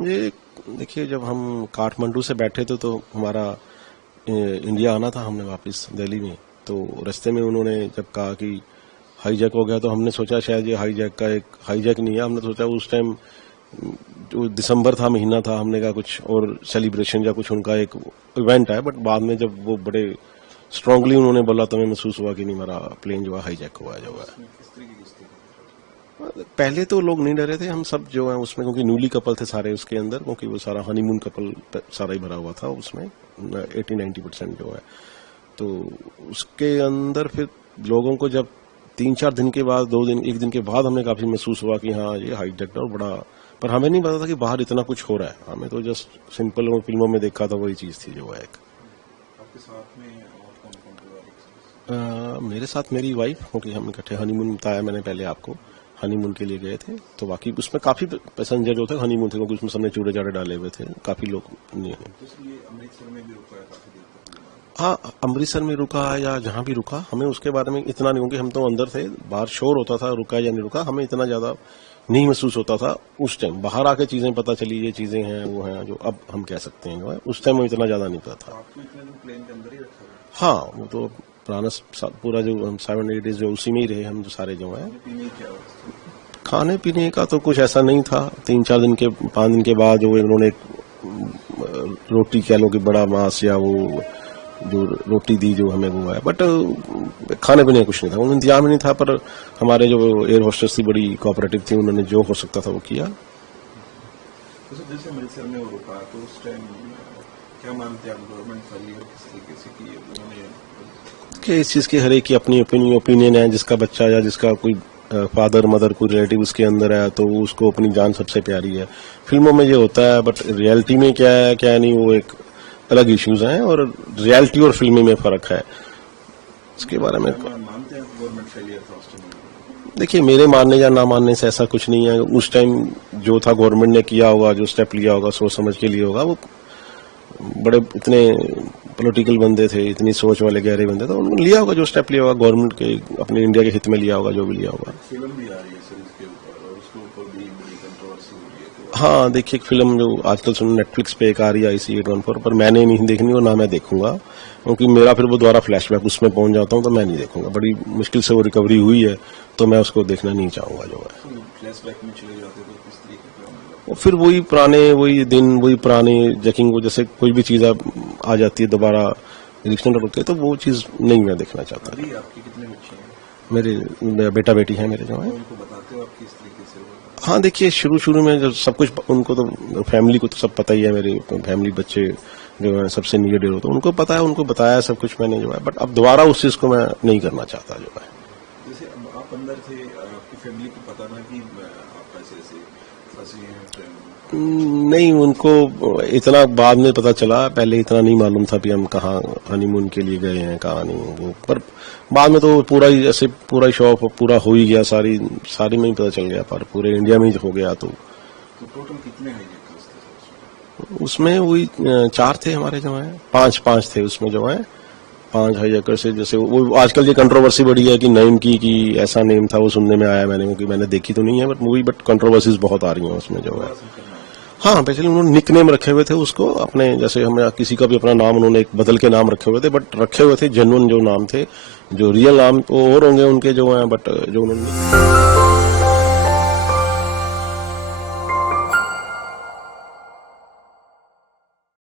ये देखिए, जब हम काठमांडू से बैठे थे तो हमारा इंडिया आना था, हमने वापस दिल्ली में, तो रास्ते में उन्होंने जब कहा कि हाईजैक हो गया, तो हमने सोचा शायद ये हाईजैक नहीं है। हमने सोचा उस टाइम जो दिसंबर था, महीना था, हमने कहा कुछ और सेलिब्रेशन या कुछ उनका एक इवेंट है। बट बाद में जब वो बड़े स्ट्रांगली उन्होंने बोला तो हमें महसूस हुआ कि नहीं, हमारा प्लेन जो है हाईजैक हुआ है। जो है पहले तो लोग नहीं डरे थे, हम सब जो है उसमें, क्योंकि न्यूली कपल थे सारे उसके अंदर, क्योंकि वो सारा हनीमून कपल सारा ही भरा हुआ था उसमें 80-90% जो है। तो उसके अंदर फिर लोगों को जब 3-4 दिन के बाद, 1 दिन के बाद हमें काफी महसूस हुआ कि हाँ ये हाईजैक और बड़ा, पर हमें नहीं पता था कि बाहर इतना कुछ हो रहा है। हमें तो जस्ट सिंपल फिल्मों में देखा था, वही चीज थी जो है। आपके साथ में और कौन-कौन? मेरे साथ मेरी वाइफ, क्योंकि हम इकट्ठे हनीमून बताया मैंने पहले आपको, हनीमून के लिए गए थे। तो बाकी उसमें काफी पैसेंजर जो थे हनीमून थे, क्योंकि उसमें सबने चूड़े चाड़े डाले हुए थे, काफी लोग नहीं है। अमृतसर में भी रुका है काफी देर तक? हाँ, अमृतसर में रुका या जहाँ भी रुका, हमें उसके बारे में इतना नहीं, क्योंकि हम तो अंदर थे, बाहर शोर होता था रुका या नहीं रुका, हमें इतना ज्यादा नहीं महसूस होता था उस टाइम। बाहर आके चीजें पता चली, ये चीजें हैं वो हैं जो अब हम कह सकते हैं जो है, उस टाइम में इतना ज्यादा नहीं पता था। आपको इतने दिन प्लेन के अंदर ही रखा गया? हाँ, वो तो पुराना पूरा जो हम 7-8 डेज जो उसी में ही रहे हम, जो सारे जो है। पीने की क्या अवस्था? खाने पीने का तो कुछ ऐसा नहीं था। 3-4 दिन के 5 दिन के बाद जो इन्होंने रोटी कह लो कि बड़ा मांस या वो जो रोटी दी जो हमें वो है, बट खाने पीने का कुछ नहीं था, उन इंतजाम नहीं था। पर हमारे जो एयर होस्टेस थी बड़ी कोऑपरेटिव थी, उन्होंने जो हो सकता था वो किया। तो जैसे अमृतसर में वो रुका तो उस टाइम क्या मानते हैं आप, गवर्नमेंट फेलियर किस तरीके से की उन्होंने? कि इस चीज की हर एक की अपनी ओपिनियन है। जिसका बच्चा या जिसका कोई फादर मदर कोई रिलेटिव उसके अंदर है तो उसको अपनी जान सबसे प्यारी है। फिल्मों में ये होता है, बट रियलिटी में क्या है क्या नहीं, वो एक अलग इश्यूज हैं, और रियलिटी और फिल्मी में फर्क है। इसके बारे में मानते हैं गवर्नमेंट फेलियर था उस टाइम? देखिए, मेरे मानने या ना मानने से ऐसा कुछ नहीं है। उस टाइम जो था गवर्नमेंट ने किया होगा, जो स्टेप लिया होगा, सोच समझ के लिए होगा। वो बड़े इतने पॉलिटिकल बंदे थे, इतनी सोच वाले गहरे बंदे थे, उन्होंने लिया होगा जो स्टेप लिया होगा गवर्नमेंट के, अपने इंडिया के हित में लिया होगा, जो भी लिया होगा। फिल्म भी आ रही है सर इसके ऊपर, और उसके ऊपर भी बड़ी कंट्रोवर्सी हो रही है। हाँ, देखिए, एक फिल्म जो आजकल सुनो नेटफ्लिक्स पे एक आ रही है IC-814, पर मैंने नहीं देखनी और ना मैं देखूंगा, क्योंकि मेरा फिर वो दोबारा फ्लैशबैक उसमें पहुंच जाता हूँ, तो मैं नहीं देखूंगा। बड़ी मुश्किल से वो रिकवरी हुई है, तो मैं उसको देखना नहीं चाहूंगा जो है। फ्लैशबैक में चले जाते तो किस तरीके का? और फिर वही दिन वही पुराने जैकिंग, वो जैसे कोई भी चीज आ जाती है दोबारा रिएक्शन होते हैं, तो वो चीज नहीं मैं देखना चाहता। अभी आपके कितने बच्चे हैं? मेरे बेटा बेटी है मेरे जो है। उनको बताते हो आप किस तरीके से? हाँ, देखिए, शुरू में जब सब कुछ उनको तो फैमिली को तो सब पता ही है, मेरी फैमिली बच्चे जो है सबसे नियर हो, तो उनको पता है, उनको बताया सब कुछ मैंने जो है। बट अब दोबारा उस चीज को मैं नहीं करना चाहता जो है। जैसे आप अंदर थे, आपकी फैमिली को पता ना कि आप ऐसे फंसे हैं? नहीं, उनको इतना बाद में पता चला, पहले इतना नहीं मालूम था कि हम कहाँ हनीमून के लिए गए हैं, कहाँ नहीं वो। पर बाद में तो पूरा ही ऐसे पूरा ही शौक पूरा हो ही गया, सारी में ही पता चल गया, पर पूरे इंडिया में ही हो गया। तो टोटल कितने हाईजैकर्स थे उसमें वही 4 थे हमारे जो है, 5 थे उसमें जो है, 5 हाईजैकर से। जैसे वो आजकल ये कंट्रोवर्सी बढ़ी है कि नेम की कि ऐसा नेम था, वो सुनने में आया मैंने, क्योंकि मैंने देखी तो नहीं है बट मूवी, बट कंट्रोवर्सीज बहुत आ रही हैं उसमें जो है। हाँ, बेसिकली उन्होंने निक नेम रखे हुए थे उसको अपने, जैसे हमें किसी का भी अपना नाम उन्होंने एक बदल के नाम रखे हुए थे, बट रखे हुए थे जेन्युइन जो नाम थे, जो रियल नाम वो और होंगे उनके जो हैं, बट जो उन्होंने